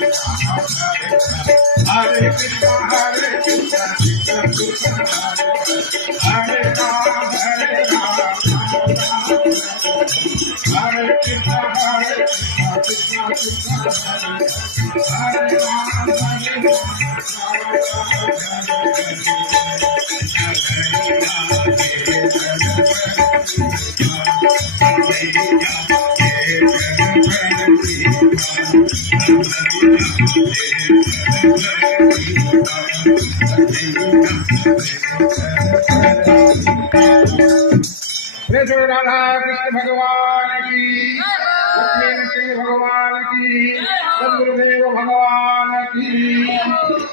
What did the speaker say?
Hare Krishna, Krishna Krishna, Hare Ram, Hare Krishna, Krishna Krishna, Hare Ram, जय राधा कृष्ण भगवान की, लक्ष्मी सिंह भगवान की, गुरुदेव भगवान की।